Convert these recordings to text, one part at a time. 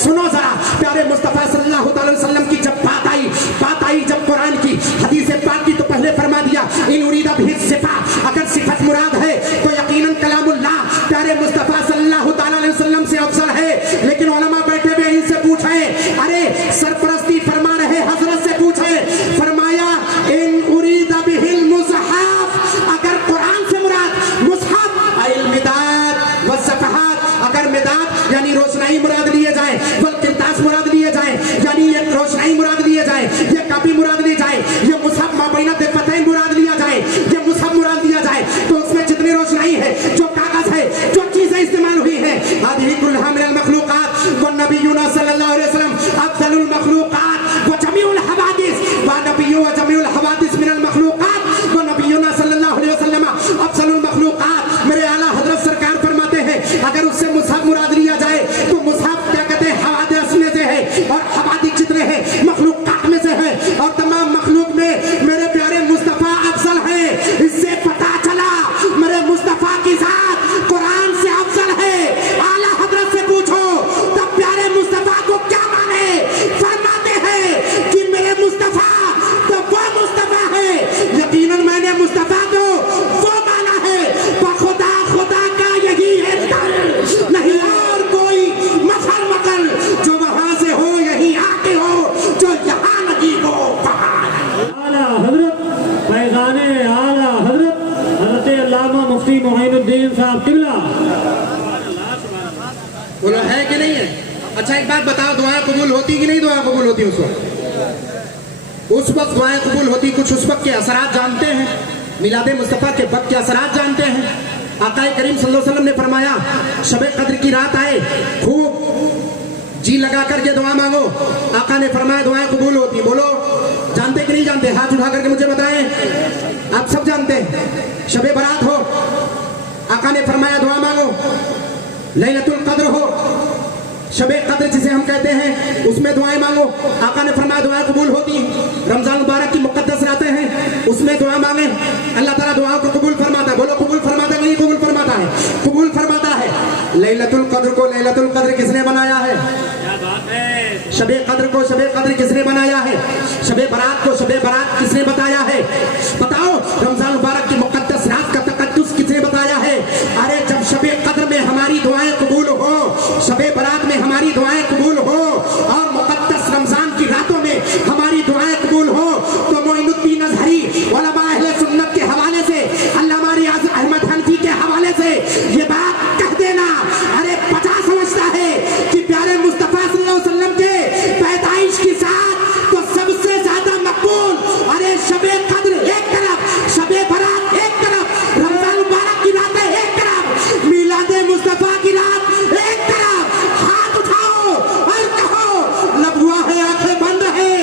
सुनो जरा प्यारे मुस्तफा सल्लल्लाहु अलैहि वसल्लम की जब बात आई जब कुरान की हदीस पाक की, तो पहले फरमा दिया इन उरीदा बिही सिफा, अगर सिफत मुराद है तो यकीनन कलामुल्लाह प्यारे मुस्तफा सल्लल्लाहु अलैहि वसल्लम से अफजल है। लेकिन उलमा बैठे हुए इनसे पूछे, अरे सरपरस्ती फरमा रहे हजरत से पूछे, फरमाया इन उरीदा बिहिल मुसहफ, अगर कुरान से मुराद मुसहफ अल मिदाद व सफहात, अगर मिदाद यानी रोशनाई मुराद लिए जाए, वल किरतास मुराद लिए जाए, यानी ये रोशनाई मुराद लिए जाए, ये कापी मुराद ली जाए, ये मुसहफ माबैना दफ़तैन मुराद लिया जाए, ये मुसहफ मुराद लिया जाए, तो उसमें जितनी रोशनाई है, जो कागज है, जो चीजें इस्तेमाल हुई है, हादिही कुल्लहा मिनल मखलूकात व नबियुना सल्लल्लाहु अलैहि वसल्लम अफजलुल मखलूकात व जमीउल हवादिस व नबिय्यु व जमीउल हवादिस मिनल मखलूकात व नबियुना सल्लल्लाहु अलैहि वसल्लम अफजलुल मखलूकात। मेरे आला हजरत सरकार फरमाते हैं, अगर उससे मुसहफ मुराद लिया जाए तो मुसहफ क्या कहते हैं, हवादिस में से है, और हवादिस जितने हैं मखलूकात में से है, और तमाम मखलूक में मेरे प्यारे मुस्तफा अफजल है। इससे पता चला मेरे मुस्तफा की जात कुरान से अफजल है। आला हजरत से पूछो तब प्यारे मुस्तफा को क्या माने, फरमाते हैं कि मेरे मुस्तफा तो वो मुस्तफा है, यकीनन मैंने मुस्तफा को वो माना है, बखुदा खुदा का यही है दर, नहीं और कोई मसल मकल, जो वहां से हो यही आके हो, जो यहाँ नहीं हो आला हजरत फैज़ाने आला हजरत हजरत अल्लामा मुफ्ती मोइनुद्दीन साहब किबला। बोलो है कि नहीं है? अच्छा एक बात बताओ, दुआएं कबूल होती कि नहीं दुआएं कबूल होती उस वक्त दुआएं कबूल होती। कुछ उस वक्त के असरात जानते हैं, मिलादे मुस्तफ़ा के वक्त के असरात जानते हैं। आकाए करीम सल्लल्लाहु अलैहि वसल्लम ने फरमाया शबे कद्र की रात आए, खूब जी लगा करके दुआ मांगो, आका ने फरमाया दुआएं कबूल होती। बोलो जानते कि नहीं जानते? हाथ उठा करके मुझे बताएं। आप सब जानते हैं शबे बारात हो, आका ने फरमाया दुआ मांगो, लैलतुल कद्र हो, शबे कद्र जिसे हम कहते हैं उसमें दुआएं मांगो, आका ने फरमाया दुआएं कबूल होती हैं। रमजान मुबारक की मुक़द्दस रातें हैं, उसमें दुआ मांगे, अल्लाह ताला दुआओं को कबूल फरमाता है। बोलो कबूल फरमाता है कि नहीं कबूल फरमाता है? कबूल फरमाता है। लैलतुल कद्र को लैलतुल कद्र किसने बनाया है? शबे कद्र को शबे कद्र किसने बनाया है? शबे बारात को शबे बारात किसने बताया है? बताओ रमजान मुबारक की मुक़द्दस रात का तक़द्दुस किसने बताया है? अरे जब शबे कद्र में हमारी दुआएं कबूल हो, शबे बारात में हमारी दुआएं कबूल हो, और मुक़द्दस रमजान की रातों में हमारी दुआएं कबूल हो, तो मोइनुद्दीन अज़हरी उलमा अहले सुन्नत के हवाले से, अल्लामा रियाज़ अहमद हनफी के हवाले से ये बात कह देना। अरे 50 समझता है कि प्यारे मुस्तफ़ा सल्लल्लाहु अलैहि वसल्लम के पैदाइश की साथ तो सबसे ज्यादा मकबूल, अरे शबे कद्र एक तरफ, शबे बारात एक तरफ, रमजान मुबारक की रातें एक तरफ, मिलादे मुस्तफ़ा की रात एक तरफ। हाथ उठाओ और कहो लब हुआ है, आंखें बंद है,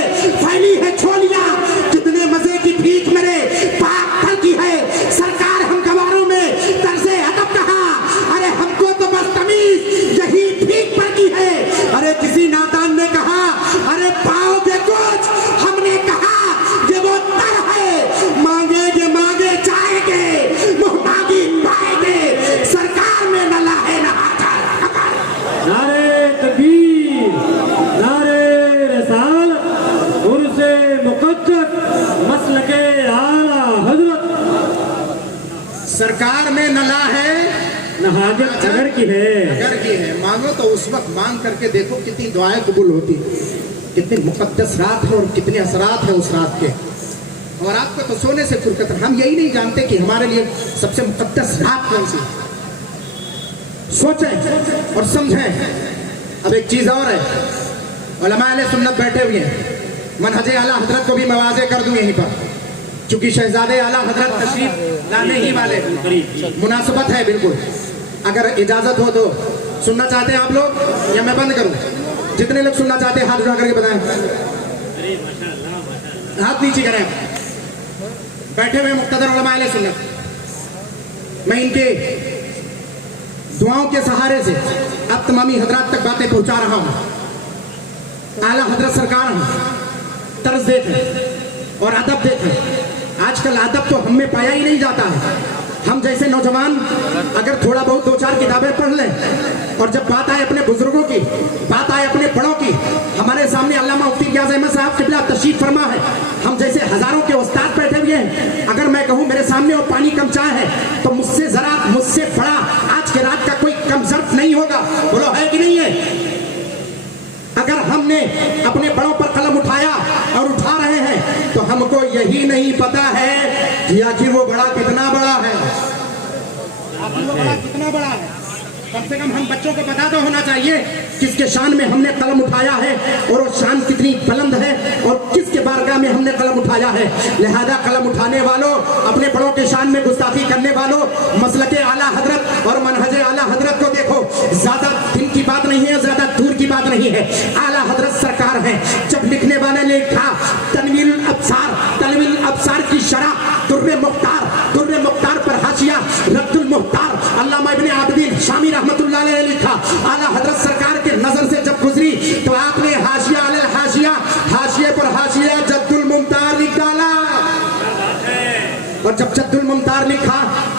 फैली है छोलियां, कितने मजे की भीख मेरे पाक फल की है। सरकार हम गवारों में तरसे अदब कहा, अरे हमको तो बदतमीज यही भीख पर की है। अरे किसी नादान ने कहा अरे पाओगे कुछ, हमने कहा ये वो तर है, मांगेगे मांगे जाएंगे, मुँह मांगी पाएंगे, सरकार में न लाहे न नारे तकबीर, नारे रसालत, उर्से मुक़द्दस, मसलके आला हजरत। सरकार में नला है न हाजत अगर की है, अगर की है। मांगो तो उस वक्त मांग करके देखो कितनी दुआएं कबूल होती, कितनी मुक़द्दस रात है और कितने असरात है उस रात के। और आपको तो सोने से फुरकत है, हम यही नहीं जानते कि हमारे लिए सबसे मुक़द्दस रात कौन सी। सोचें और समझें। अब एक चीज और है, उलमा अहले सुन्नत बैठे हुए हैं, मनहजे आला हजरत को भी मवाज़े कर दूं यहीं पर, चूंकि शहजादे आला हजरत तशरीफ लाने ही वाले, मुनासिबत है बिल्कुल। अगर इजाजत हो तो सुनना चाहते हैं आप लोग या मैं बंद करूं? जितने लोग सुनना चाहते हैं हाथ उठा करके बताएं, हाथ नीचे करें। बैठे हुए मुक़्तदर उलमा अहले सुन्नत, मैं इनके दुआओं के सहारे से अब तमामी हजरात तक बातें पहुंचा रहा हूं। आला हजरत सरकार तर्ज देखें और अदब देखें। आजकल अदब तो हम में पाया ही नहीं जाता है, हम जैसे नौजवान अगर थोड़ा बहुत 2-4 किताबें पढ़ लें और जब बात आए अपने बुजुर्गों की, बात आए अपने बड़ों की, हमारे सामने अल्लामा मुफ्ती गियास अहमद साहब क़िबला तशरीफ फरमा है, हम जैसे हजारों के उस्ताद बैठे हुए हैं। अगर मैं कहूँ मेरे सामने वो पानी कम चाय है तो मुझसे बड़ा आज के रात का कोई कम ज़र्फ नहीं होगा। बोलो है कि नहीं है? अगर हमने अपने बड़ों पर कलम उठाया और उठा रहे हैं तो हमको यही नहीं पता है कि आखिर वो बड़ा कितना बड़ा है, आखिर वो बड़ा कितना बड़ा है। कम से कम हम बच्चों को पता तो होना चाहिए किसके शान में हमने कलम उठाया है और वो शान कितनी बुलंद है और किसके बारगाह में हमने कलम उठाया है। लिहाजा कलम उठाने वालों, अपने बड़ों के शान में गुस्ताखी करने वालों, मसलके आला हजरत और मनहजे आला हजरत को देखो। ज्यादा दिन की बात नहीं है, ज्यादा दूर की बात नहीं है, आला हजरत सरकार है। जब लिखने वाले ने लिखा तनवील अब्सार की शरह दुर्रे मुख्तार पर हाशिया रद्दुल मुख्तार अल्लामा इब्ने आबिदीन शामी रहमतुल्लाह अलैह ने लिखा। आला हजरत सरकार के नजर से जब गुजरी तो आपने हाशिया अलल हाशिया, हाशिए पर हाशिया जद्दुल मुख्तार लिख डाला। और जब जद्दुल मुख्तार लिखा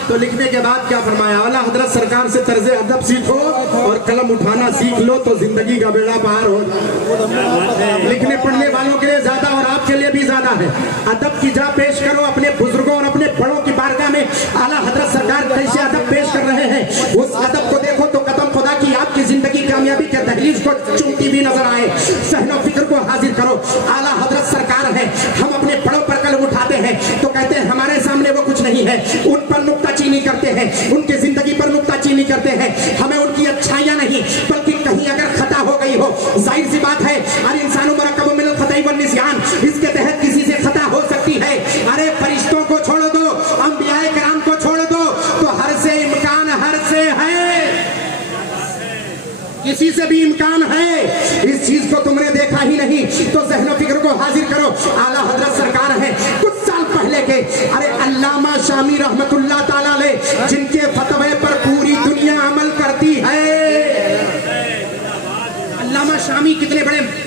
तो लिखने के बाद क्या फरमाया? आला हजरत सरकार से तर्ज अदब सीखो और कलम उठाना सीख लो तो जिंदगी का बेड़ा पार हो जाए। लिखने पढ़ने वालों के लिए ज्यादा और आपके लिए भी ज्यादा है। अदब की जा पेश करो अपने बुजुर्गों और अपने बड़ों की बारगाह में। आला हजरत सरकार कैसे अदब पेश कर रहे हैं, उस अदब को देखो तो कदम खुदा की आपकी जिंदगी कामयाबी के दहलीज को चूमती भी नजर आए। सहनो फिक्र को हाजिर करो। आला हजरत सरकार है, हम अपने बड़ों पर कलम उठाते हैं तो कहते हैं हमारे सामने वो कुछ नहीं है, उन पर नुक्ताचीनी करते हैं, उनकी जिंदगी पर नुक्ताचीनी करते हैं। हमें उनकी अच्छाइयां नहीं बल्कि कहीं अगर खता हो गई हो, जाहिर सी बात है अरे इंसानों मरकब मिनल खताई वन निस्यान, इसके तहत किसी से खता हो सकती है। अरे फरिश्तों को छोड़ दो, अंबियाए कराम को छोड़ दो, तो हर से इम्कान हर से है, किसी से भी इम्कान है। इस चीज को तुमने देखा ही नहीं तो ज़हन फिक्र को हाजिर करो। आला हजरत सरकार है कुछ साल पहले के, अरे अल्लामा शामी रहमतुल्लाह ताला अलैह जिनके फतवे पर पूरी दुनिया अमल करती है। अल्लामा शामी कितने बड़े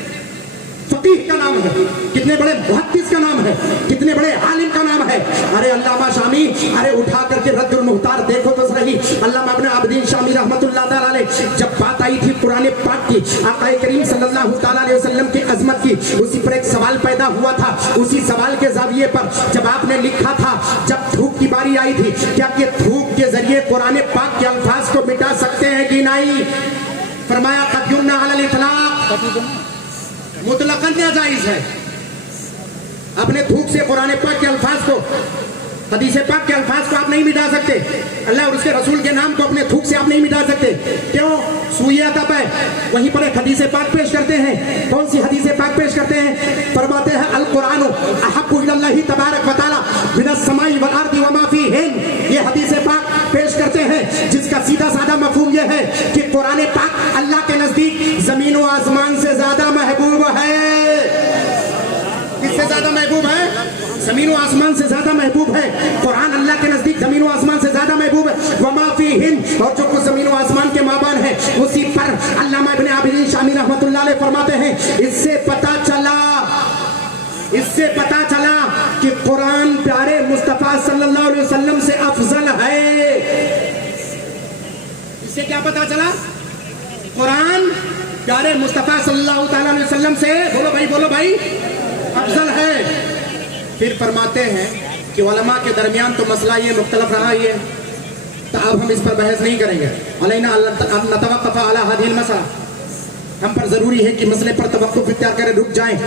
फकीह का नाम है, कितने बड़े मुहद्दिस का नाम है, कितने बड़े आलिम का नाम है। अरे अल्लामा शामी, अरे उठा करके रद्दुल मुख्तार देखो तो सही। अल्लामा इब्ने आबिदीन शामी रहमतुल्लाह ताला अलैह जब बात आई थी कुरान पाक की, आका करीम सल्लल्लाहु ताला अलैहि वसल्लम की अजमत की, उसी पर एक सवाल पैदा हुआ था। उसी सवाल के जाविये पर जब आपने लिखा था, जब धूप की बारी आई थी, क्या कि धूप के जरिए कुरान पाक के अल्फाज को मिटा सकते हैं कि नहीं? फरमाया कद युमना अलल इतलाक, मुतलकन नाजायज है। अपने थूक से कुरान पाक के अल्फाज को, हदीस पाक के अल्फाज को आप नहीं मिटा सकते। अल्लाह और उसके रसूल के नाम को अपने थूक से आप नहीं मिटा सकते। क्यों? सुइया तब है। वहीं पर एक हदीस पाक पेश करते हैं। कौन सी हदीस पाक पेश करते हैं? फरमाते हैं अल कुरान अहब्बु इलल्लाहि तबारक व तआला मिनस समाई वल अर्दि व मा फीहिन। ये हदीस पाक पेश करते हैं जिसका सीधा साधा मफहूम यह है कि कुरान पाक अल्लाह के नजदीक जमीन व आसमान से ज्यादा महबूब है। किससे ज्यादा महबूब है? जमीन व आसमान से ज्यादा महबूब है। कुरान अल्लाह के नजदीक जमीन व आसमान से ज्यादा महबूब है। वमा फीहिन, और जो कुछ जमीन व आसमान के माबान है उसी पर अल्लामा इब्ने आबिदीन शामी रहमतुल्लाह अलैह फरमाते हैं इससे पता चला कि कुरान प्यारे मुस्तफा सल्लल्लाहु अलैहि वसल्लम से अफजल है। इससे क्या पता चला? कुरान प्यारे मुस्तफा सल्लल्लाहु अलैहि वसल्लम से, बोलो भाई अफजल है। फिर फरमाते हैं कि उलमा के दरमियान तो मसला ये मुख्तलफ रहा ही है, तो अब हम इस पर बहस नहीं करेंगे। अलैना नतवक्कफ अला हादिहिल मसला, हम पर जरूरी है कि मसले पर तवक्कुफ इख्तियार करें, रुक जाएं।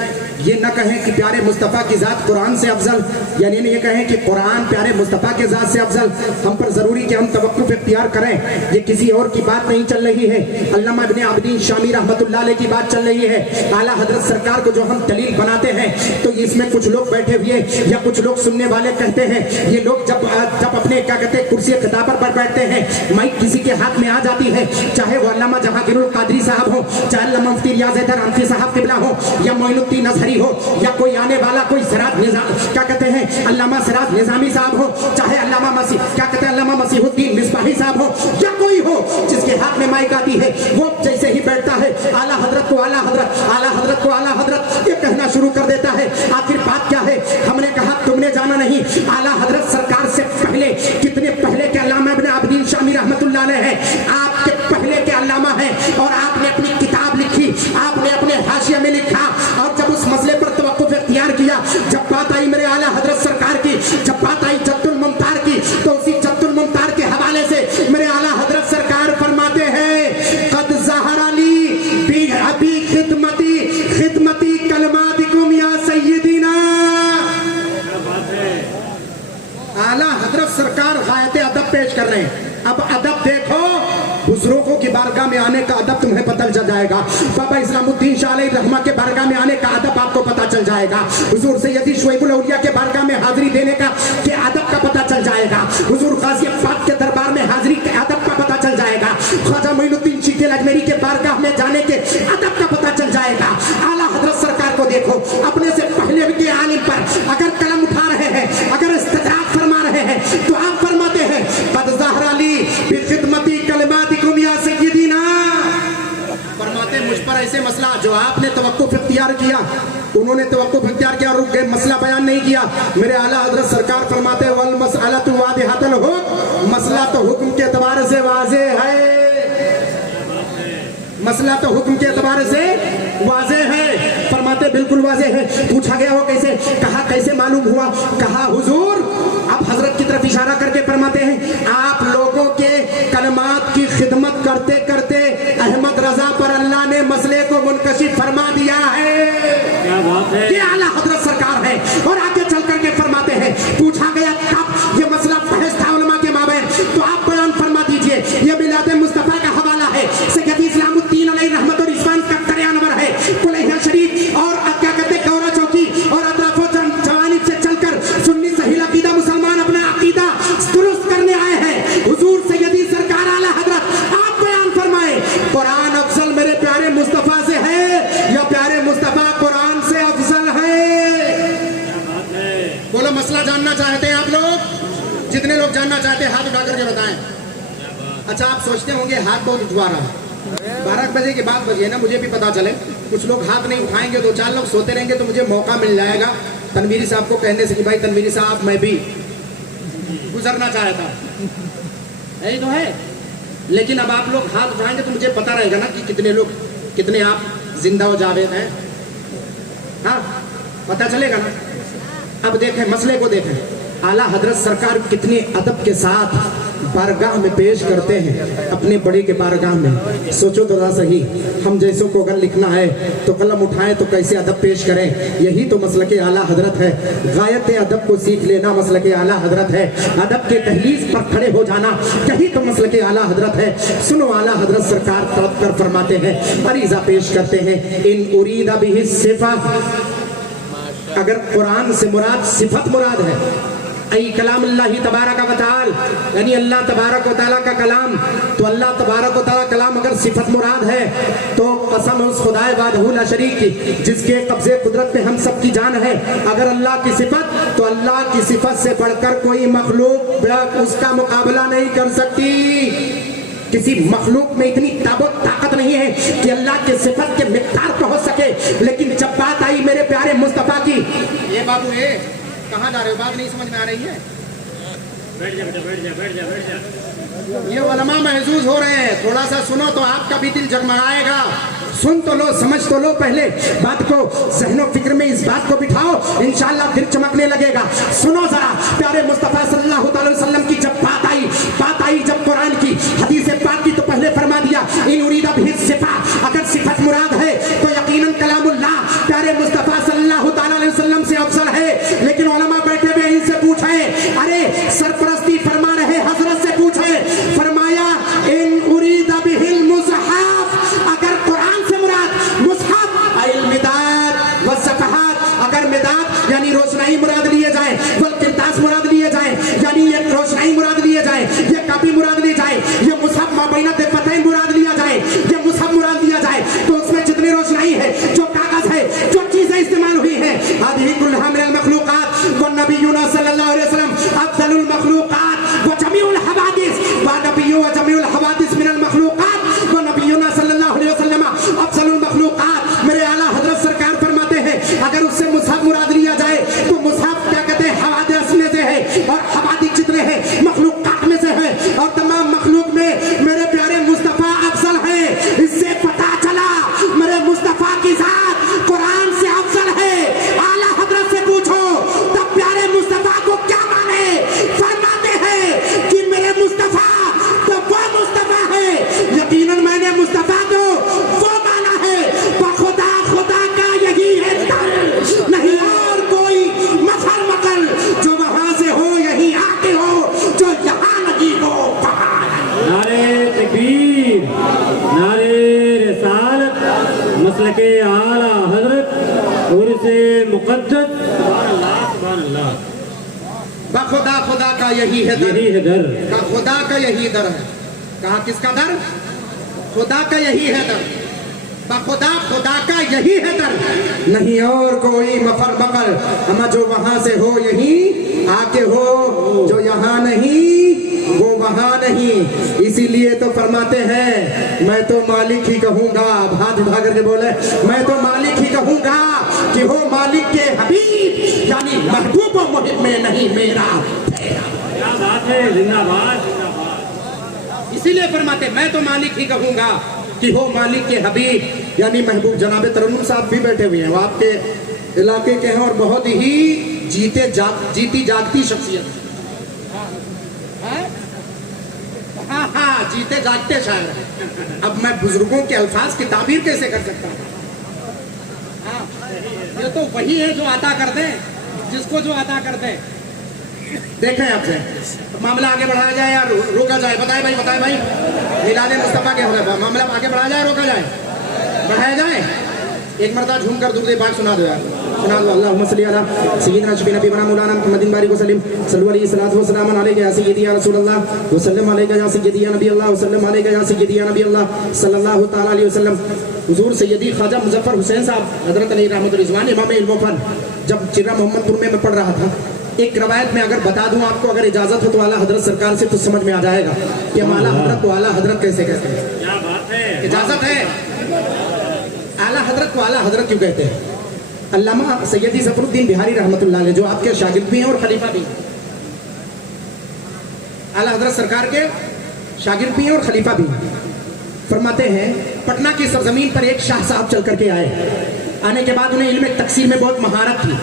ये न कहें कि प्यारे मुस्तफ़ा की ज़ात कुरान से अफजल, यानी ये कहें कि कुरान प्यारे मुस्तफ़ा के ज़ात से अफजल। हम पर जरूरी कि हम तवक्कुफ इख्तियार करें। ये किसी और की बात नहीं चल रही है, अल्लामा इब्ने आबिदीन शामी रहमतुल्लाह अलैह की बात चल रही है। आला हजरत सरकार को जो हम दलील बनाते हैं तो इसमें कुछ लोग बैठे हुए या कुछ लोग सुनने वाले कहते हैं, ये लोग जब अपने क्या कहते हैं कुर्सी खिताबर पर बैठते हैं, माइक किसी के हाथ में आ जाती है, चाहे वो अल्लामा जहांगीरुल कादरी साहब हो, चाहे अल्लामा मुफ्ती रियाज हैदर अनफी साहब किबला हो, या मोइनुद्दीन अजहरी हो, या कोई आने वाला कोई सिराज निजाम क्या कहते हैं अल्लामा सिराज निजामी साहब हो, चाहे अल्लामा मसीह क्या कहते हैं अल्लामा मसीहुद्दीन मिसबाही साहब हो, या कोई हो जिसके हाथ में माइक आती है, वो जैसे ही बैठता है आला हजरत को आला हजरत, आला हजरत को आला हजरत ये कहना शुरू कर देता है। आखिर बात क्या है? हमने कहा तुमने जाना नहीं, आला हजरत सरकार से पहले कितने पहले करें। अब अदब देखो, बुजुर्गों की बारगाह में आने का अदब तुम्हें पता चल जाएगा। बाबा इस्लामुद्दीन शाह अलैहि रहमा के बारगाह में आने का अदब आपको पता चल जाएगा। हुजूर सैयदी शुएबुल औलिया के बारगाह में हाजिरी देने का के अदब का पता चल जाएगा। हुजूर गाजी पाक के दरबार में हाजिरी के अदब का पता चल जाएगा। ख्वाजा मोइनुद्दीन चिश्ती अजमेरी के बारगाह में जाने के अदब का पता चल जाएगा। आला हजरत सरकार को देखो, अपने से पहले के आलिम पर अगर कलम उठा रहे हैं, अगर इस्तिद्राक फरमा रहे हैं, तो आप फरमाते हैं कद ज़हरा ली बिखिदमती कलिमातिकुम या सय्यदीना। फरमाते मुझ पर ऐसे मसला जो आपने तवक्कुफ इख्तियार किया, उन्होंने तवक्कुफ इख्तियार किया, रुक गए, मसला बयान नहीं किया। मेरे आला हजरत सरकार फरमाते वल मसअलतु वादिहतुल हुक्म, मसला तो हुक्म के एतबार से वाज़े है, मसला तो हुक्म के एतबार से वाज़े है। फरमाते बिल्कुल वाज़े है। पूछा गया हो कैसे, कहा कैसे मालूम हुआ, कहा हुजूर, अब हजरत की तरफ इशारा करके फरमाते हैं आप लोगों के कलमात की खिदमत करते करते अहमद रजा पर अल्लाह ने मसले को मुनकशिफ फरमा दिया है। क्या बात है, ये आला हजरत सरकार है। और आगे चल करके फरमाते हैं पूछा गया कब ये मसला बहस था उलमा के माबैन, तो आप बयान फरमा दीजिए। ये मिलादे मुस्तफा का हवाला है, सैयदी इस्लामुद्दीन अलैहि रहमत और इस्लाम का करियानवर है। कुलैया शरीफ और क्या कहते गौरा चौकी और अतराफो जवानी से चलकर सुन्नी सही अकीदा मुसलमान अपना अकीदा दुरुस्त करने आए हैं। हुजूर सैयदी सरकार आला हजरत आप बयान फरमाए, कुरान अफजल मेरे प्यारे मुस्तफा से है या प्यारे मुस्तफा कुरान से अफजल है? बोलो, मसला जानना चाहते हैं आप लोग? जितने लोग जानना चाहते हैं हाथ उठा करके बताएं। अच्छा, आप सोचते होंगे हाथ बहुत उठवा रहा है, 12 बजे के बाद बजे ना, मुझे भी पता चले कुछ लोग हाथ नहीं उठाएंगे, 2-4 लोग सोते रहेंगे तो मुझे मौका मिल जाएगा तनवीरी साहब को कहने से कि भाई तनवीरी साहब मैं भी गुजरना चाहता, यही तो है। लेकिन अब आप लोग हाथ उठाएंगे तो मुझे पता रहेगा ना कि कितने लोग, कितने आप जिंदा हो जावेद हैं। हाँ, पता चलेगा ना। अब देखें मसले को, देखें आला हजरत सरकार कितने अदब के साथ बारगाह में पेश करते हैं अपने बड़े के बारगाह में। सोचो तो सही, हम जैसों को अगर लिखना है तो कलम उठाएं तो कैसे अदब पेश करें। यही तो मसलक आला हजरत है। गायत अदब को सीख लेना मसलक आला हजरत है। अदब के दहलीज पर खड़े हो जाना यही तो मसलक आला हजरत है। सुनो, आला हजरत सरकार तड़प कर फरमाते हैं, अरीजा पेश करते हैं, इन उरीदा बिही सिफा, अगर कुरान से मुराद सिफत मुराद है, आई कलाम अल्लाह तबारक व तआला, यानी अल्लाह तबारक व तआला का कलाम, तो अल्लाह तबारक व तआला कलाम अगर सिफत मुराद है तो कसम उस खुदाए वादहू ला शरीक की जिसके कब्जे कुदरत पे हम सब की जान है। अगर अल्लाह की सिफत, तो अल्लाह की सिफत से बढ़कर कोई मखलूक उसका मुकाबला नहीं कर सकती। किसी मखलूक में इतनी ताकत नहीं है कि अल्लाह के सिफत के मिक़दार पहुंच सके। लेकिन जब बात आई मेरे प्यारे मुस्तफा की, ये बाबू ये कहाँ जा रहे हो, बात नहीं समझ में आ रही है? बैठ जा बेटा, बैठ जा, बैठ जा, बैठ जा। ये उलमा महजूज हो रहे हैं, थोड़ा सा सुनो तो आपका भी दिल जगमगाएगा। सुन तो लो, समझ तो लो, पहले बात को ज़हनो फिक्र में इस बात को बिठाओ, इंशाअल्लाह दिल चमकने लगेगा। सुनो जरा, प्यारे मुस्तफा सल्लल्लाहु अलैहि वसल्लम की जब बात आई जब कुरान की हदीस पाक की, तो पहले फरमा दिया इन उरीदा बिही सिफा, अगर सिफत मुराद है तो यकीनन कलामुल्लाह प्यारे मुस्तफा सल्लल्लाहु अलैहि वसल्लम से अफजल है। लेकिन उलमा बैठे हुए इनसे पूछे, अरे सरपरस्ती फरमा रहे हजरत से पूछे, फरमाया इन उरीदा बिहिल मुसहफ, अगर कुरान से मुराद मुसहफ अल मिदाद व सफहात, अगर मिदाद यानी रोशनाई मुराद लिए जाए, वल किरतास मुराद लिए जाए, यानी ये रोशनाई मुराद लिए जाए, ये कापी मुराद ली जाए, ये मुसहफ माबैना दफ़तैन मुराद लिया जाए, ये मुसहफ मुराद लिया जाए, तो उसमें जितनी रोशनाई है, जो कागज है, जो चीजें इस्तेमाल हुई है, आदि कुल्हा में मसल के आला हजरत और से मुक़द्दस सुभान अल्लाह बखुदा खुदा का यही है दर, यही है दर का खुदा का यही दर है। कहा किसका दर? खुदा का यही है दर, बखुदा खुदा का यही है दर, नहीं और कोई मफर बकर। हम जो वहां से हो यही आके हो, जो यहाँ नहीं वो वहां नहीं। इसीलिए तो फरमाते हैं मैं तो मालिक ही कहूंगा, हाथ उठा करके बोले मैं तो मालिक ही कहूंगा कि हो मालिक के हबीब, यानी महबूब व मुहिब में नहीं मेरा। क्या बात है, जिंदाबाद जिंदाबाद। इसीलिए फरमाते मैं तो मालिक ही कहूंगा कि हो मालिक के हबीब, यानी महबूब। जनाब तरन्नुम साहब भी बैठे हुए हैं, वो आपके इलाके के हैं और बहुत ही जीती जागती शख्सियत। हाँ हाँ, जीते जागते शायर। अब मैं बुजुर्गों के अल्फाज की ताबीर कैसे कर सकता हूँ? हाँ, ये तो वही है जो अता कर दे, जिसको जो अता कर दे। देखें आपसे मामला आगे बढ़ाया जाए या रोका जाए? बताए भाई मिलादे मुस्तफा के हो मामला आगे बढ़ाया जाए रोका जाए? बढ़ाया जाए। एक मरतबा झूम कर दूसरे पाठ सुना दो यार, सुना दो। अल्लाहुम्मा सल्ली अला सय्यिदना शफीना नबीना मौलाना मुहम्मदिन बारिक वसल्लम सल्लल्लाहु अलैहि सल्लल्लाहु व सल्लम अलैका या सय्यिदी या रसूलल्लाह व सल्लम अलैका या सय्यिदी या नबी अल्लाह व सल्लम अलैका या सय्यिदी या नबी अल्लाह सल्लल्लाहु तआला अलैहि वसल्लम। हुजूर सैयदी ख्वाजा मुजफ्फर हुसैन साहब हजरत अली रहमतुल रिजवान इमाम इल्म फन, जब चिर्रा मोहम्मदपुर में मैं पढ़ रहा था, एक रवायत में अगर बता दूं आपको, अगर इजाजत हो तो आला हजरत सरकार से तो समझ में आ जाएगा कि हम आला हजरत को आला हजरत कैसे कहते हैं। क्या बात है, इजाजत है? आला हजरत को आला हजरत क्यों कहते हैं? अल्लामा सैयदी ज़फरुद्दीन बिहारी रहमतुल्लाह अलैह, जो आपके शागिर्द भी हैं और खलीफा भी हैं, आला हजरत सरकार के शागिर्द भी हैं और खलीफा भी हैं, फरमाते हैं पटना की सरजमीन पर एक शाह साहब चल करके आए। आने के बाद उन्हें इल्म तकसीर में बहुत महारत थी।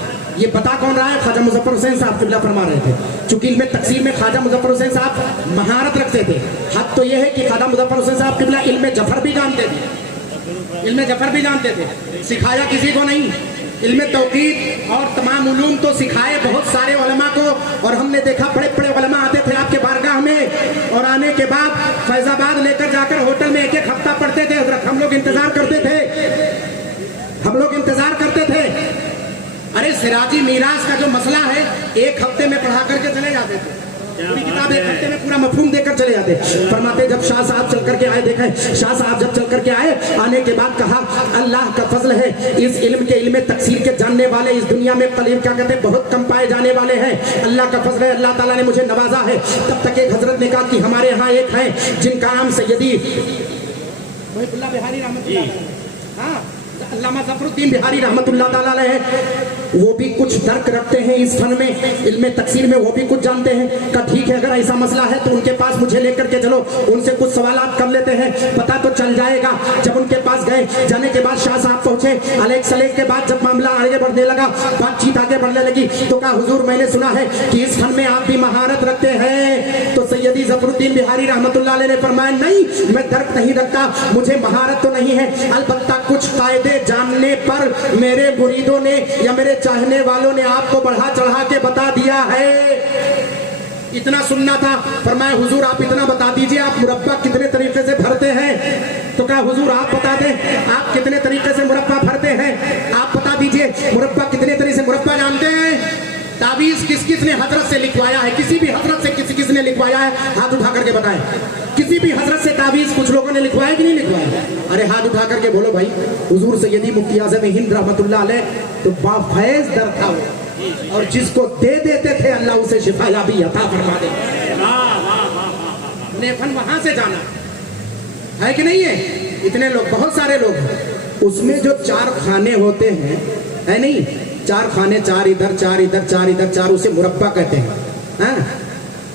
ये बता कौन रहा है? ख्वाजा मुजफ्फर हुसैन साहब किबला फरमा रहे थे। चूंकि इल्म तकसीर में ख्वाजा मुजफ्फर हुसैन साहब महारत रखते थे। हद तो यह है कि ख्वाजा मुजफ्फर हुसैन साहब किबला इल्म जफर भी जानते थे, इल्म जफर भी जानते थे, सिखाया किसी को नहीं। इल्म तौकीद और तमाम उलूम तो सिखाए बहुत सारे उलमा को, और हमने देखा बड़े बड़े उलमा आते थे आपके बारगाह में, और आने के बाद फैजाबाद लेकर जाकर होटल में एक एक हफ्ता पढ़ते थे। हजरत हम लोग इंतजार करते थे, हम लोग इंतजार करते थे। अरे सिराजी मीरास का जो मसला है एक हफ्ते में पढ़ा करके चले जाते थे, पूरी किताब एक हफ्ते में पूरा मफहूम देकर चले जाते। फरमाते जब शाह साहब चल करके आए, देखें शाह साहब जब चल करके आए, आने के बाद कहा अल्लाह का फजल है, इस इल्म के इल्म तकसीर के जानने वाले इस दुनिया में कलील क्या कहते हैं बहुत कम पाए जाने वाले हैं। अल्लाह का फजल है, अल्लाह ताला ने मुझे नवाजा है। तब तक एक हजरत ने कहा कि हमारे यहाँ एक है जिनका नाम सैयदी बिहारी रहमतुल्लाह, हाँ अल्लामा ज़फरुद्दीन बिहारी रहमतुल्लाह ताला अलैह है। वो भी कुछ दर्क रखते हैं इस फन में, इल्म तकसीर में, वो भी कुछ जानते हैं। का ठीक है, अगर ऐसा मसला है तो उनके पास मुझे लेकर के चलो, उनसे कुछ सवालात कर लेते हैं, पता तो चल जाएगा। जब उनके पास गए, जाने के बाद शाह साहब पहुंचे। अलग सलेक के बाद जब मामला आगे बढ़ने लगा, बातचीत आगे बढ़ने लगी, तो कहा हुजूर मैंने सुना है कि इस फन में आप भी महारत रखते हैं। तो सैयदी ज़फरुद्दीन बिहारी रहमतुल्लाह अलैह ने फरमाया नहीं, मैं दर्क नहीं रखता, मुझे महारत तो नहीं है, अलबत्ता कुछ कायदे जानने पर मेरे मुरीदों ने या मेरे चाहने वालों ने आपको बढ़ा चढ़ा के बता दिया है। इतना सुनना था। फरमाया हुजूर आप इतना बता दीजिए, आप मुरब्बा कितने तरीके से भरते हैं? तो कहा हुजूर आप बता दें, आप कितने तरीके से मुरब्बा भरते हैं, आप बता दीजिए मुरब्बा कितने तरीके से मुरब्बा जानते हैं? ताबीज किस किस ने हजरत से लिखवाया है? किसी भी हजरत से किस किस ने लिखवाया है? हाथ उठा करके बताएं। किसी भी हजरत से ताबीज कुछ लोगों ने लिखवाया कि नहीं लिखवाया? अरे हाथ उठा करके बोलो भाई। हुजूर सैयदी मुफ्ती आज़म हिंद रहमतुल्लाह अलैह तो बाफैज दर था वो, और जिसको दे देते थे अल्लाह उसे शिफायाबी अता फरमा दे। नेफन वहां से जाना है कि नहीं है? इतने लोग, बहुत सारे लोग हैं। उसमें जो 4 खाने होते हैं, है नहीं, 4 खाने, 4 इधर 4 इधर 4 इधर 4, उसे मुरब्बा कहते हैं, हाँ?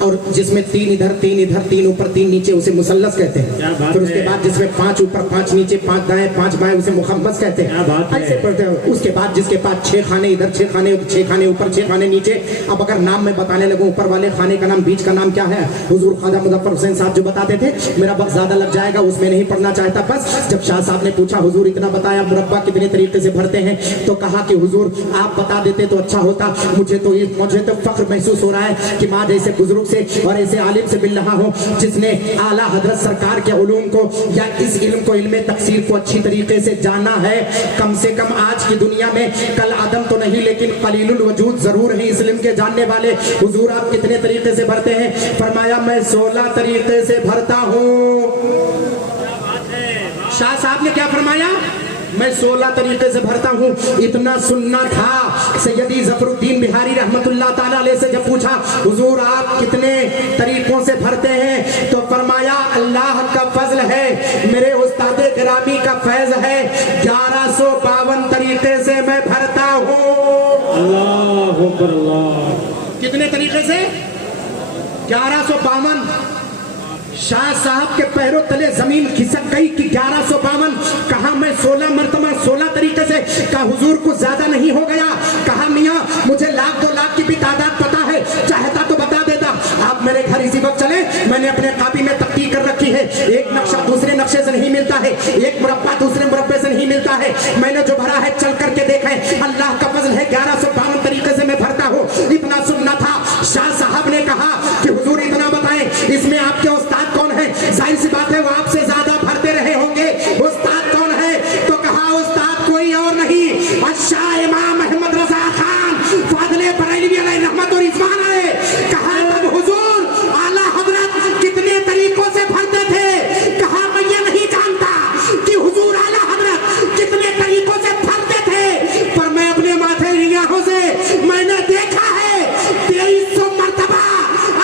और जिसमें 3 इधर 3 इधर 3 ऊपर 3 नीचे उसे मुसल्लस कहते हैं। फिर उसके बाद जिसमें 5 ऊपर 5 नीचे 5 दाएं 5 बाएं उसे मुखम्मस कहते हैं। ऐसे पढ़ते हैं। उसके बाद जिसके पास 6 खाने इधर 6 खाने 6 खाने ऊपर 6 खाने नीचे। अब अगर नाम मैं बताने लगूं, ऊपर वाले खाने का नाम, बीच का नाम क्या है? हुजूर ख्वाजा मुजफ्फर हुसैन साहब जो बताते थे, मेरा वक्त ज्यादा लग जाएगा, उसमें नहीं पढ़ना चाहता। बस जब शाह साहब ने पूछा हुजूर इतना बताया, मुरब्बा कितने तरीके से भरते हैं, तो कहा कि हुजूर आप बता देते तो अच्छा होता, मुझे तो फख्र महसूस हो रहा है कि माँ जैसे बुजुर्ग से और ऐसे आलिम से मिल रहा हूँ जिसने आला हजरत सरकार के उलूम को या इस इल्म को, इल्म तफसीर को अच्छी तरीके से जाना है। कम से कम आज की दुनिया में कल आदम तो नहीं लेकिन कलीलुल वजूद जरूर है इस इल्म के जानने वाले। हुजूर आप कितने तरीके से भरते हैं? फरमाया मैं 16 तरीके से भरता हूँ। शाह साहब ने क्या फरमाया? मैं 16 तरीके से भरता हूँ। इतना सुनना था। सैयदी जफरुद्दीन बिहारी रहमतुल्लाह ताला अलैह से जब पूछा हुजूर आप कितने तरीकों से भरते हैं, तो फरमाया अल्लाह का फजल है, मेरे उस्ताद गिरामी का फैज है, 1152 तरीके से मैं भरता हूँ। अल्लाह अकबर अल्लाह। कितने तरीके से? 1152। शाह साहब के पैरों तले जमीन खिसक गई कि 1152। कहा मैं 16 मरतबा 16 तरीके से। कहा हुजूर कुछ ज्यादा नहीं हो गया? कहा मियाँ मुझे 1,00,000 2 लाख की भी तादाद पता है, चाहता तो बता देता। आप मेरे घर इसी वक्त चले, मैंने अपने कापी में तख्ती कर रखी है। एक नक्शा दूसरे नक्शे से नहीं मिलता है, एक मुरब्बा दूसरे मुरब्बे से नहीं मिलता है। मैंने जो भरा है चल करके देखा है, अल्लाह का फजल है 1152 तरीके से मैं भरता हूँ। इतना सुनना था। शाह साहब ने कहा कि हुजूर इतना बताएं, इसमें आपके उस्ताद कौन है? जाहिर सी बात है वो आपसे ज्यादा भरते रहे होंगे। उस्ताद कौन है? तो कहा उस्ताद कोई और नहीं, शाह इमाम अहमद रजा खान फादले बरेलवी अलैहि रहमत और रिजवान है। कहा तब हुजूर आला हजरत कितने तरीकों से भरते थे? कहा मैं ये नहीं जानता कि हुजूर आला हजरत कितने तरीकों से भरते थे, पर मैं अपने माथे निगाहों से मैंने देखा है 2300 मरतबा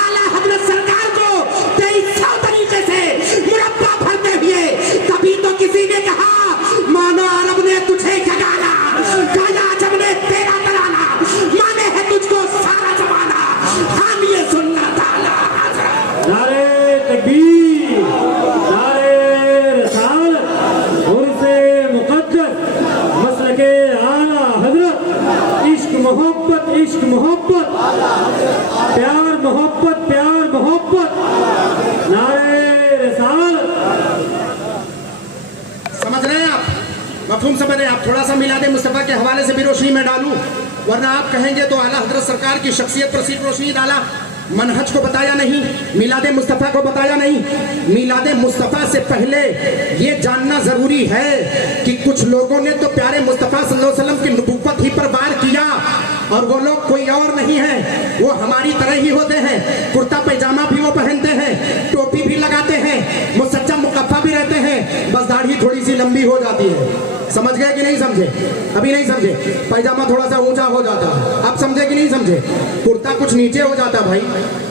आला हजरत सरकार को 2300 तरीके से मुरब्बा भरते हुए। तभी तो किसी ने कहा मानो अरब ने तुझे जगाना, गाया जब ने तेरा तराना, माने है तुझको सारा जमाना, हम ये सुनना ताला हजरत। नारे तकबीर, नारे रिसालत, उर्से मुक़द्दस, मसलके आला हजरत, इश्क मोहब्बत, इश्क मोहब्बत, प्यार मोहब्बत, प्यार मोहब्बत, नारे रिसालत। समझ रहे हैं आप? मफहूम समझ रहे हैं आप? थोड़ा सा मिलादे मुस्तफ़ा के हवाले से भी रोशनी में डालूं, वरना आप कहेंगे तो आला हजरत सरकार की शख्सियत पर सिर्फ रोशनी डाला, मनहज को बताया नहीं, मिलादे मुस्तफ़ा को बताया नहीं। मिलादे मुस्तफ़ा से पहले ये जानना जरूरी है कि कुछ लोगों ने तो प्यारे मुस्तफ़ा सल्लल्लाहु अलैहि वसल्लम की नबुव्वत ही पर वार किया, और वो लोग कोई और नहीं है, वो हमारी तरह ही होते हैं। कुर्ता पैजामा भी वो पहनते हैं, टोपी भी लगाते हैं, मुसज्जम मुकफ्फा भी रहते हैं, बस दाढ़ी थोड़ी सी लंबी हो जाती है। समझ गए कि नहीं समझे? अभी नहीं समझे? पैजामा थोड़ा सा ऊंचा हो जाता है, आप समझे कि नहीं समझे? कुर्ता कुछ नीचे हो जाता भाई।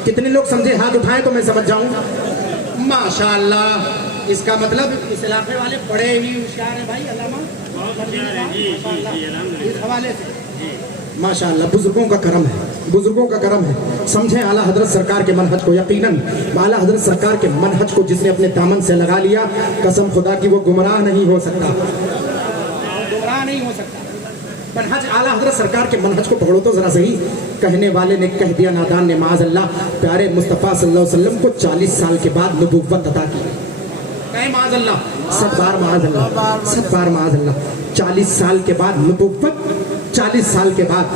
कितने लोग समझे? हाथ उठाएं तो मैं समझ जाऊं। माशाअल्लाह, इसका मतलब इस इलाके वाले बड़े ही होशियार है भाई। अल्लामा इस हवाले से माशाअल्लाह बुजुर्गों का करम है, बुजुर्गों का करम है। समझे आला हजरत सरकार के मनहज को। यकीनन आला हजरत सरकार के मनहज को जिसने अपने दामन से लगा लिया, कसम खुदा की वो गुमराह नहीं हो सकता, गुमराह नहीं हो सकता। मनहज आला हजरत सरकार के मनहज को पकड़ो तो जरा सही। कहने वाले ने कह दिया नादान ने माज अल्लाह, प्यारे मुस्तफ़ा सल्लल्लाहु अलैहि वसल्लम को 40 साल के बाद नबुव्वत अता की। कहे माज अल्लाह, सब बार माज अल्लाह, सब बार माज अल्लाह। 40 साल के बाद नबुव्वत, 40 साल के बाद।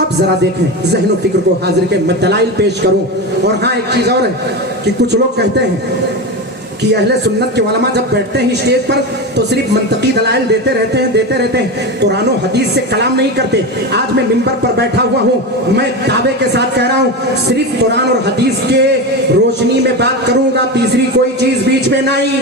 अब जरा देखें, ज़हन फिक्र को हाजिर के मैं दलाइल पेश करूं। और हाँ एक चीज और है कि कुछ लोग कहते हैं कि अहले सुन्नत के उलमा जब बैठते हैं स्टेज पर तो सिर्फ मंतकी दलाइल देते रहते हैं, कुरान और हदीस से कलाम नहीं करते। आज मैं मिंबर पर बैठा हुआ हूँ, मैं दावे के साथ कह रहा हूँ सिर्फ कुरान और हदीस के रोशनी में बात करूंगा, तीसरी कोई चीज बीच में नहीं,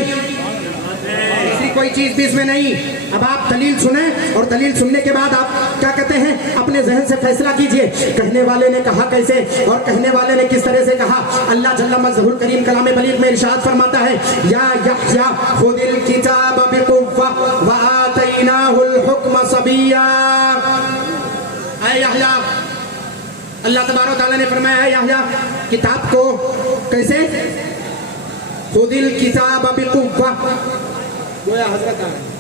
तीसरी कोई चीज बीच में नहीं। अब आप दलील सुने और दलील सुनने के बाद आप क्या कहते हैं, अपने जहन से फैसला कीजिए। कहने वाले ने कहा कैसे और कहने वाले ने किस तरह से कहा। अल्लाह जल्ला मज़हूर करीम कलाम बलीग में इरशाद फरमाता है, या यहया खुदिल किताब बिकुव्वा व आतैनाहुल हुक्म सबिया। ऐ यहया, अल्लाह तबारक व तआला ने फरमाया है यहया किताब को कैसे, खुदिल किताब बिकुव्वा। गोया हजरत आ रहे हैं,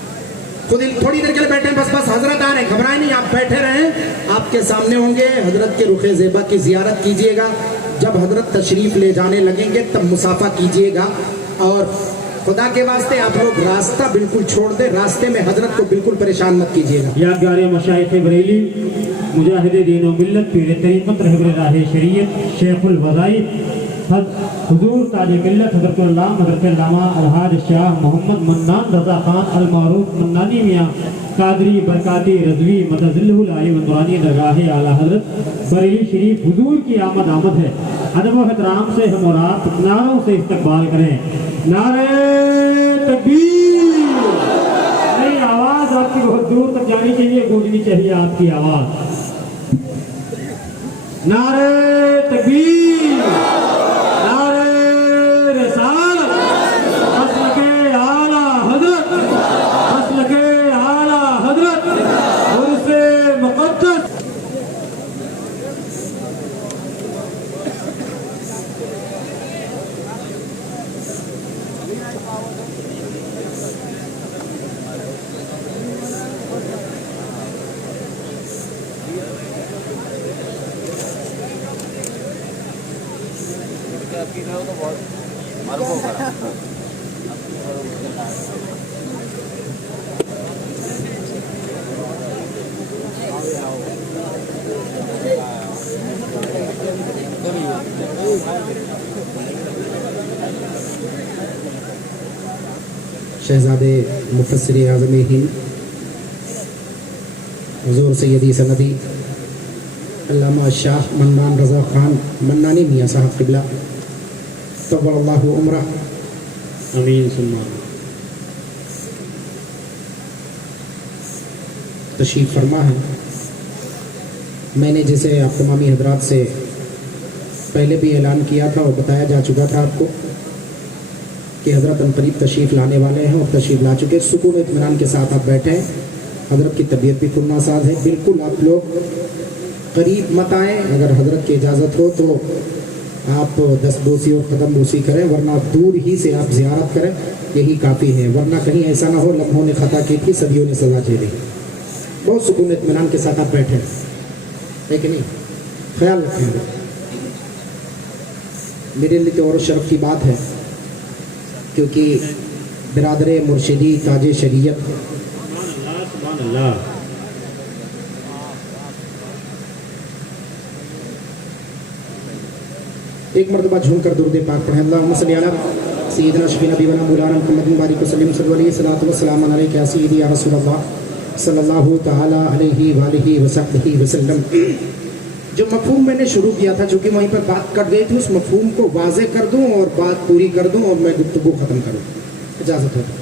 खुद थोड़ी देर के लिए बैठे हैं, बस हजरत आ रहे हैं, घबराए नहीं, आप बैठे रहें, आपके सामने होंगे। हजरत के रुखे ज़ेबा की ज़ियारत कीजिएगा। जब हजरत तशरीफ ले जाने लगेंगे तब मुसाफा कीजिएगा और खुदा के वास्ते आप लोग रास्ता बिल्कुल छोड़ दें, रास्ते में हजरत को बिल्कुल परेशान मत कीजिएगा। यादगार मशाइख बरेली मुजाहिद दीन व मिल्लत पीर तरीक़त रहबर राह शरीयत शेखुल वज़ाइफ हुजूर ताज मिल्लत हज़रत अल्लामा अलहाज शाह मोहम्मद मन्नान रज़ा खान अल मारूफ मन्नानी मियाँ कादरी बरकाती रज़वी मदज़िल्लुल आली वंदरानी दरगाह आला हज़रत बरेली शरीफ हुजूर की आमद आमद है। अदब व एहतराम से हम और आप नारों से इस्तकबाल करें। नारे तकबीर। नहीं, आवाज़ आपकी बहुत दूर तक जानी चाहिए, गूंजनी चाहिए आपकी आवाज़। नारे तकबीर, नारे रिसालत, मसलके आला हज़रत, मसलके आला हज़रत, उर्से मुक़द्दस। शहजादे मुफस्सिर आज़म हिंद हुज़ूर सैयदी सनदी अल्लामा शाह मन्नान रज़ा खान मन्नानी मियाँ साहब क़िबला तव्वलल्लाहु उम्रह आमीन सुम्मा तशरीफ़ फरमा है। मैंने जैसे आप तमामी हजरात से पहले भी ऐलान किया था और बताया जा चुका था आपको कि हज़रत अनकरीब तशरीफ़ लाने वाले हैं और तशरीफ़ ला चुके। सुकून इत्मीनान के साथ आप बैठे हैं। हज़रत की तबीयत भी खुन्नासाज है। बिल्कुल आप लोग करीब मत आएँ। अगर हज़रत की इजाज़त हो तो आप दस्तबोसी और कदम बोसी करें, वरना दूर ही से आप ज़ियारत करें, यही काफ़ी है। वरना कहीं ऐसा ना हो लम्हों ने ख़ता की थी, सदियों ने सज़ा झेली। बहुत सुकून इत्मीनान के साथ आप बैठे हैं, है कि नहीं? ख्याल रखेंगे। मेरे लिए तो और शर्फ की बात है क्योंकि बिरादर मुर्शिदी ताज शरीयत एक मरतबा झूम कर दुरूद पाक पढ़ें। अल्लाहुम्मा सल्ली अला सय्यिदिना शफीना बीना मौलाना मुहम्मद बारिक वसल्लम सल्लल्लाहु सलातो वस्सलाम अलैका या सय्यदी या रसूलल्लाह सल्लल्लाहु तआला अलैहि वआलिहि वसहबिहि वसल्लम। जो मफहूम मैंने शुरू किया था, चूँकि वहीं पर बात कट गई थी, उस मफहूम को वाज़े कर दूं और बात पूरी कर दूं और मैं गुफ्तगू ख़त्म करूं। इजाज़त हो तो।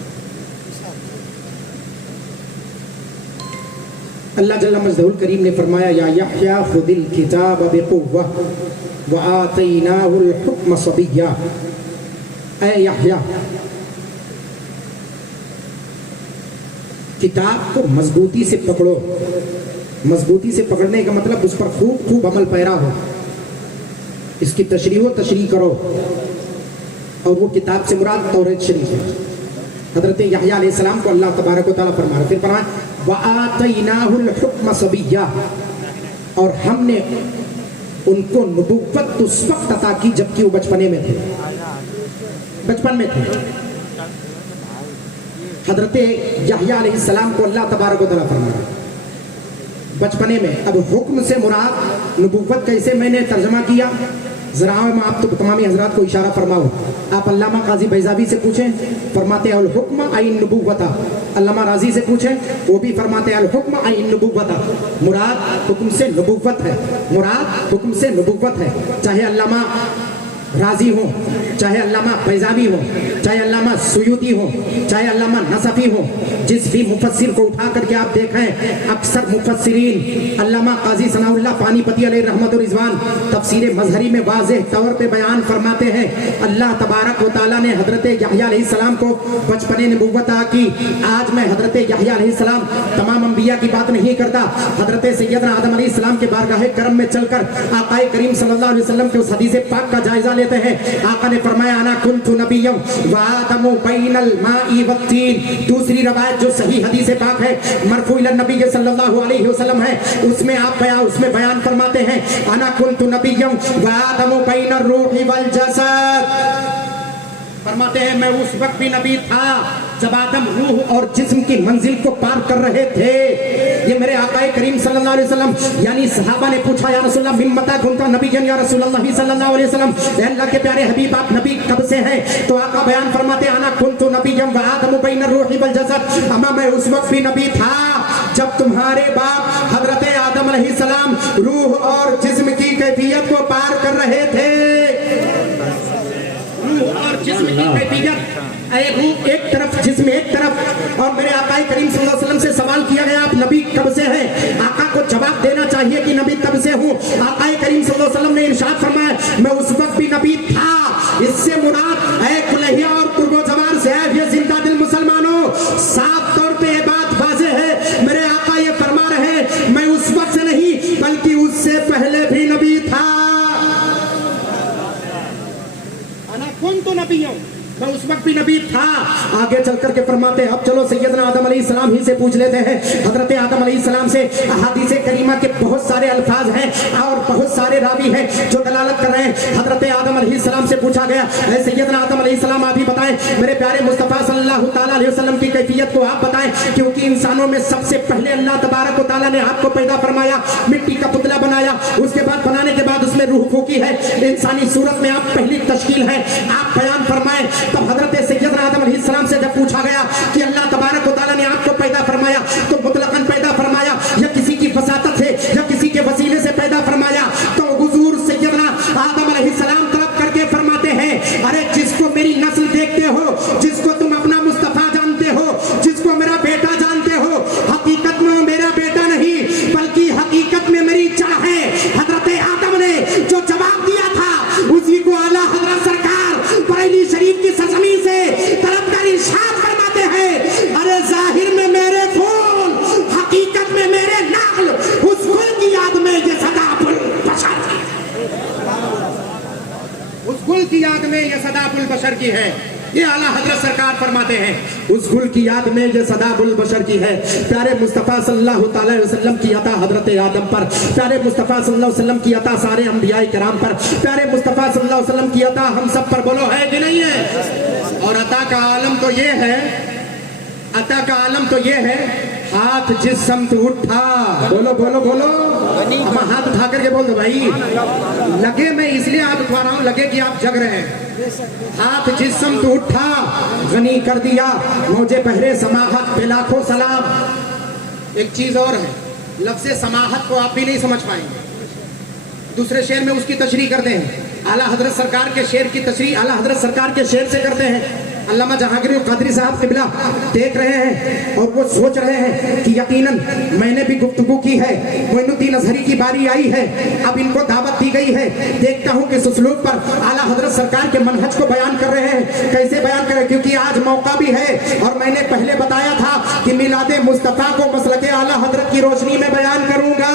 अल्लाह जल्ला मजदहुल करीम ने फरमाया या यहया खुदिल किताब बिक़ुव्वा व आतैनाहुल हुक्म सबिय्या। ऐ यहया, किताब को मजबूती से पकड़ो। मजबूती से पकड़ने का मतलब उस पर खूब खूब अमल पैरा हो, इसकी तशरीह करो। और वो किताब से मुराद तौरात शरीफ है। हज़रत यहया अलैहिस्सलाम को अल्लाह तबारक व तआला फरमा रहे, फिर फरमाया वआतैनाहुल हुक्म सबिय्या, और हमने उनको नबुव्वत उस वक्त अता की जबकि वो बचपने में थे, बचपन में थे। हज़रत यहया अलैहिस्सलाम को अल्लाह तबारक व तआला फरमा रहे बचपने में। अब हुक्म से मुराद नबुव्वत कैसे मैंने तर्जमा किया, ज़रा मैं आप तो तमामी हजरात को इशारा फरमाऊँ। आप अल्लामा काजी बैज़ावी से पूछें, फरमाते अल हुक्म आइन नबुव्वता। अल्लामा राजी से पूछें, वो भी फरमाते अल हुक्म आइन नबुव्वता। मुराद हुक्म से नबुव्वत है, मुराद हुक्म से नबुव्वत है। चाहे अल्लामा राजी हो, चाहे अल्लामा बैज़ावी हो, चाहे अल्लामा सुयूती हो, चाहे अल्लामा नसफी हो, जिस भी मुफस्सिर को उठा करके आप देखें, अक्सर मुफस्सिरीन अल्लामा काजी सनाउल्लाह पानीपती अलैहि रहमत व रिज़वान तफसीर मज़हरी में वाज़ेह तौर पे बयान फरमाते हैं, अल्लाह तबारक व तआला ने हज़रत यहया अलैहिस्सलाम को बचपने नबुव्वत अता की। आज मैं हज़रत यहया अलैहिस्सलाम तमाम अंबिया की बात नहीं करता, हज़रत सैयदना आदम अलैहिस्सलाम के बारगाह करम में चलकर आक़ाए करीम सल्लल्लाहु अलैहि वसल्लम के उस हदीस पाक का जायजा लेते हैं। आका ने फरमाया अना कुन्तु नबिय्यम व आदमु बैनल माई वत्तीन। दूसरी रवायत जो सही हदीस पाक है मरफू इला नबी सल्लल्लाहु अलैहि वसल्लम है, उसमें उसमें बयान फरमाते हैं अना कुन्तु नबिय्यम व आदमु बैनर रूहि वल जसद। फरमाते हैं मैं उस वक्त भी नबी था जब आदम रूह और जिस्म की मंजिल को पार कर रहे थे। ये मेरे आकाए करीम सल्लल्लाहु अलैहि वसल्लम यानी सहाबा ने पूछा या रसूलल्लाह मिन मता कुंता नबिय्यन या रसूलल्लाह सल्लल्लाहु अलैहि वसल्लम, ए अल्लाह के प्यारे हबीब आप नबी कब से हैं? तो आका बयान फरमाते आना कुंतु नबिय्यन व आदम बैन रूहि वल जसद, अमा मैं उस वक्त भी नबी था जब तुम्हारे बाप हजरत आदम अलैहिस्सलाम रूह और जिस्म की कैफियत को पार कर रहे थे। रूह और जिस्म की कैफियत, रूह एक तरफ जिस्म एक तरफ। और मेरे आका करीम सल्लल्लाहु अलैहि वसल्लम से सवाल किया गया आप नबी कब से हैं? आका को जवाब देना चाहिए कि नबी तब से हूँ। आका करीम सल्लल्लाहु अलैहि वसल्लम ने इरशाद फरमाया मैं उस वक्त भी नबी था। इससे मुराद है कुलहिया और तुर्गो जवान से है। ये जिंदा दिल मुसलमानों साफ तौर पे ये बात वाज़ेह है, मेरे आका ये फरमा रहे हैं मैं उस वक्त से नहीं बल्कि उससे पहले भी नबी था। अना कुंतु नबिय्यन, मैं उस वक्त भी नबी था। आगे चल करके फरमाते हैं अब चलो सैयदना आदम अलैहिस्सलाम ही से पूछ लेते हैं। हजरत आदम अलैहिस्सलाम से अहादीस करीमा के बहुत सारे अल्फाज हैं और बहुत सारे रावी हैं जो दलालत कर रहे हैं। हजरत आदम अलैहिस्सलाम से पूछा गया ऐ सैयदना आदम अलैहिस्सलाम आप ही बताएं मेरे प्यारे मुस्तफा सल्लल्लाहु ताला अलैहि वसल्लम की कैफियत को आप बताएं, क्योंकि इंसानों में सबसे पहले अल्लाह तबारक व तआला ने आपको पैदा फरमाया, मिट्टी का पुतला बनाया, उसके बाद बनाने के बाद उसमें रूह फूकी है, इंसानी सूरत में आप पहली तश्कील है, आप बयान फरमाएं। तब हजरत सैयदना आदम अलैहिस्सलाम से जब पूछा गया कि अल्लाह तबारक व तआला ने आपको पैदा फरमाया तो मुतलकन पैदा फरमाया या किसी की वसातत से या किसी के वसीले से पैदा फरमाया? तो हुजूर सैयदना आदम अलैहिस्सलाम तलब करके फरमाते हैं अरे जिसको मेरी नस्ल देखते हो, जिसको तुम अपना मुस्तफा जानते हो, जिसको मेरा बेटा जानते हो, हकीकत में मेरा बेटा नहीं बल्कि हकीकत में मेरी चाह है। हजरत आदम ने जो जवाब दिया था उसी को आला हजरत सरकार बरेली शरीफ की सरजमीन से तलब कर इरशाद फरमाते हैं अरे जाहिर में मेरे फूल हकीकत में मेरे नाल, उस गुल की याद में ये सदा बुल बशर की है, उस गुल की याद में ये सदा बुल बशर की है। ये आला हजरत सरकार फरमाते हैं उस गुल की याद में ये सदा बुल बशर की है। प्यारे मुस्तफ़ा सल्लल्लाहु ताला अलैहि वसल्लम की अता हजरत आदम पर, प्यारे मुस्तफ़ा सल्लल्लाहु अलैहि वसल्लम की अता सारे अंबियाए किराम पर, प्यारे मुस्तफ़ा सल्लल्लाहु अलैहि वसल्लम की अता हम सब पर बोलो है कि नहीं है? और अता का आलम तो ये है, अता का आलम तो ये है हाथ जिस समत उठा, बोलो बोलो बोलो, हम हाथ उठा करके बोल दो भाई। लगे मैं इसलिए हाथ उठा रहा हूँ लगे कि आप जग रहे हैं। हाथ जिस समत उठा गनी कर दिया मौजे पहरे समाहत पे लाखों सलाम। एक चीज और है, लफ्ज़ समाहत को आप भी नहीं समझ पाएंगे, दूसरे शेर में उसकी तशरीह करते हैं। आला हजरत सरकार के शेर की तशरीह आला हजरत सरकार के शेर से करते हैं। अल्लामा जहांगीर कादरी साहब किबला देख रहे हैं और वो सोच रहे हैं कि यकीनन मैंने भी गुफ्तगू की है, मोइनुद्दीन अजहरी की बारी आई है, अब इनको दावत दी गई है। देखता हूँ कि उसलूब पर आला हजरत सरकार के मनहज को बयान कर रहे हैं। कैसे बयान करें, क्योंकि आज मौका भी है और मैंने पहले बताया था कि मिलादे मुस्तफ़ा को मसलके आला हजरत की रोशनी में बयान करूंगा।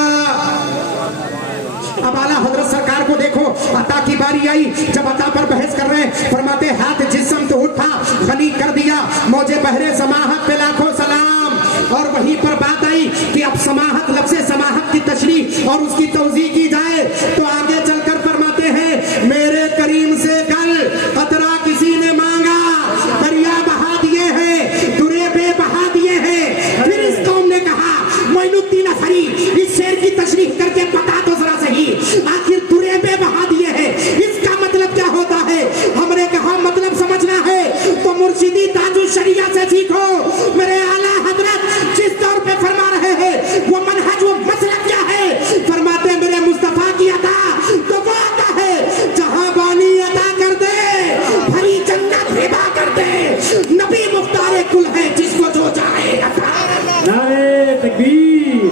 अब आला हजरत सरकार को देखो, अता की बारी आई, जब अता पर बहस कर रहे हैं फरमाते हाथ जिस्म तो उठा गनी कर दिया मौजे बहरे समाहत पे लाखों सलाम। और वहीं पर बात आई कि अब समाहत लफ्ज़ समाहत की तशरीह और उसकी तौज़ीह की जाए तो आगे चलकर फरमाते हैं मेरे करीम से कल कतरा किसी ने मांगा, दरिया बहा दिए हैं, दुरे बे बहा दिए हैं। फिर इस कौम ने कहा मोइनुद्दीन अजहरी इस शेर की तशरीह करके बता दो जरा सही, आखिर दुरे बे बहा दिए हैं इसका मतलब क्या होता है? हमने कहा मतलब समझना है तो मुर्शिदी ताजुल शरिया से सीखो। मेरे आला हजरत जिस दौर पे फरमा रहे हैं वो मनहज वो मसलक क्या है? फरमाते मेरे मुस्तफा की अता तो वो अता है जहां बानी अता कर दे भरी जन्नत हिबा कर दे, नबी मुख्तार कुल है जिसको जो चाहे अता। नारे तकबीर,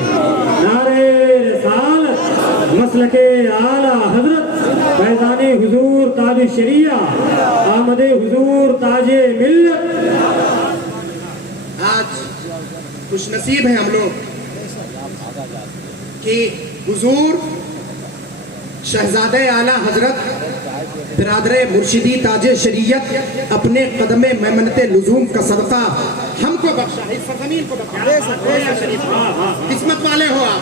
नारे रिसालत, मसलके आला हजरत, फैज़ाने हुजूर ताज शरिया, आमदे हुजूर ताजे मिल्लत। आज खुश नसीब है हम लोग कि हुजूर शहजादे आला हजरत बिरादरे मुर्शिदी ताजे शरीयत अपने कदमे मेमनते लुजूम का सदका हमको बख्शा है, इस सरजमीन को बख्शा। किस्मत वाले हो आप,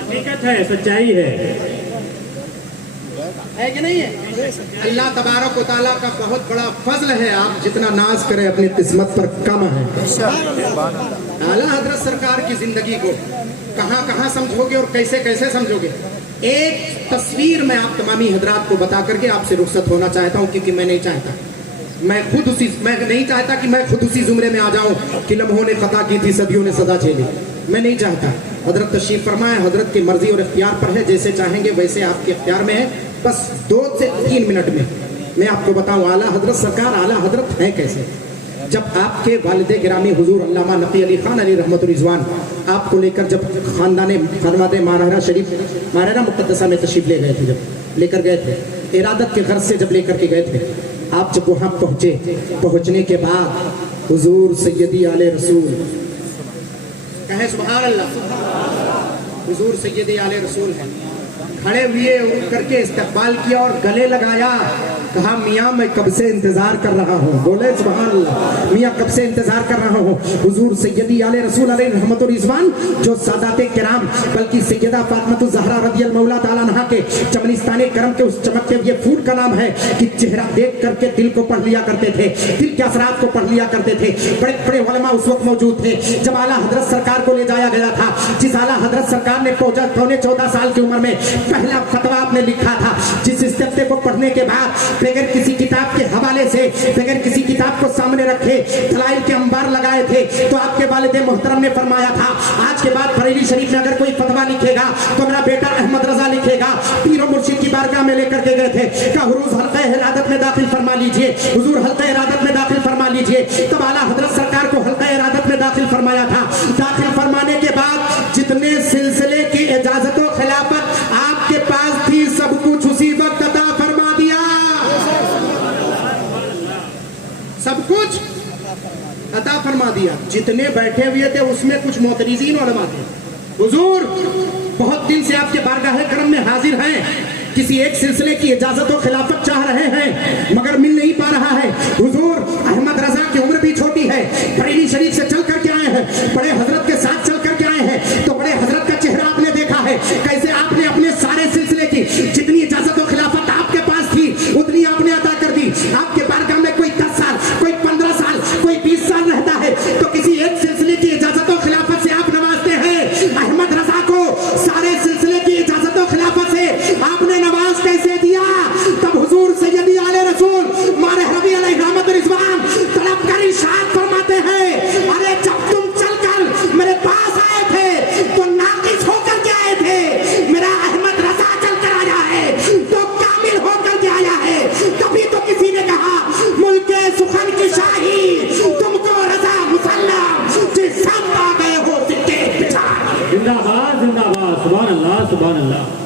हकीकत है, सच्चाई है। है कि नहीं है? अल्लाह तबारक व तआला का बहुत बड़ा फजल है, आप जितना नाज करें अपनी किस्मत पर कम है। आला हजरत सरकार की जिंदगी को कहाँ कहाँ समझोगे और कैसे कैसे समझोगे? एक तस्वीर मैं आप तमामी हजरात को बता करके आपसे रुखसत होना चाहता हूँ, क्योंकि मैं नहीं चाहता, मैं नहीं चाहता कि मैं खुद उसी जुमरे में आ जाऊं कि लम्हों ने खता की थी सदियों ने सदा झेली। मैं नहीं चाहता। हजरत तशरीफ फरमाए, हजरत की मर्जी और इख्तियार पर है, जैसे चाहेंगे वैसे आपके इख्तियार में है। बस 2 से 3 मिनट में मैं आपको बताऊं आला हजरत सरकार आला हजरत है कैसे। जब आपके वालिद गिरामी हुजूर अल्लामा नकी अली खान अली रहमतुल रिजवान आपको लेकर जब खानदाने मारहरा शरीफ मारहरा मुक़द्दसा में तशरीफ ले गए थे, जब लेकर गए थे इरादत के घर से जब लेकर के गए थे, आप जब वहां पहुंचे, पहुंचने के बाद हुजूर सैयदी आले रसूल कहे सुभान अल्लाह, हुजूर सैयदी आले रसूल हैं, खड़े हुए उठ करके इस्तकबाल किया और गले लगाया, कहा मियाँ मैं कब से इंतजार कर रहा हूँ। बोले सुभान अल्लाह, मियाँ कब से इंतजार कर रहा हूँ। हुजूर सैयदी आले रसूल अलैहि रहमतुर रिजवान जो सादाते किराम बल्कि सैयदा फातिमा ज़हरा रज़ियल्लाहु मौला ताला अन्हा के चमनिस्ताने करम के उस चमकते हुए फूल का नाम है कि चेहरा देख करके दिल को पढ़ लिया करते थे, दिल के असरात को पढ़ लिया करते थे। बड़े बड़े उलमा उस वक्त मौजूद थे जब आला हजरत सरकार को ले जाया गया था। जिस आला हजरत सरकार ने 14 साल की उम्र में पहला फतवा आपने लिखा था, जिस इस्तेफ्ते को पढ़ने के बाद बगैर किसी किताब के हवाले से, बगैर किसी किताब को सामने रखे दलाइल के अंबार लगाए थे, तो आपके वालिद मोहतरम ने फरमाया था आज के बाद बरेली शरीफ में अगर कोई फतवा लिखेगा तो मेरा बेटा अहमद रजा लिखेगा। पीरो मुर्शिद की बारगाह में लेकर के गए थे, का हुजूर हल्का इरादत में दाखिल फरमा लीजिए, हुजूर हल्का इरादत में दाखिल फरमा लीजिए। तब आला हजरत सरकार को हल्का इरादत में दाखिल फरमाया था। दाखिल फरमाने के बाद जितने सिलसिले की इजाजत और खिलाफत आपके पास थी सब कुछ उसी वक्त अता फरमा दिया, सब कुछ अता फरमा दिया। जितने बैठे हुए थे उसमें कुछ मोतरीजीन उलमा थे। हुजूर बहुत दिन से आपके बारगाह करम में हाजिर हैं, किसी एक सिलसिले की इजाजत और खिलाफत चाह रहे हैं मगर मिल नहीं पा रहा है। हुजूर अहमद रजा की उम्र भी छोटी है, बरेली शरीफ से चल करके आए हैं, बड़े हजरत के साथ चल करके आए हैं, तो बड़े हजरत का चेहरा आपने देखा है, कैसे आपने अपने सारे सिलसिले की जितनी इजाजत और खिलाफत आपके पास थी उतनी आपने अता कर दी। आपके बारगाह में कोई 10 साल, कोई 15 साल, कोई 20 साल रहता है तो किसी एक सिलसिले की इजाजत और खिलाफत से आप नवाजते हैं। अहमद रजा को सारे सिलसिले की इजाजत और खिलाफत से आपने नवाज कैसे दिया? तब हुजूर सैयदी आले रसूल मारे रबी अलैहि रहमतुर रिजवान तड़प कर इरशाद फरमाते हैं, अरे जब तुम चलकर मेरे पास आए थे तो नाकिस होकर के आए थे, मेरा अहमद रजा चलकर आया है तो कामिल होकर के आया है। तभी तो किसी ने कहा मुल्के सुखन की शाही तुमको रजा मुसल्लम जिस सब आ गए हो सिक्के बिछा। जिंदाबाद जिंदाबाद, सुभान अल्लाह सुभान अल्लाह।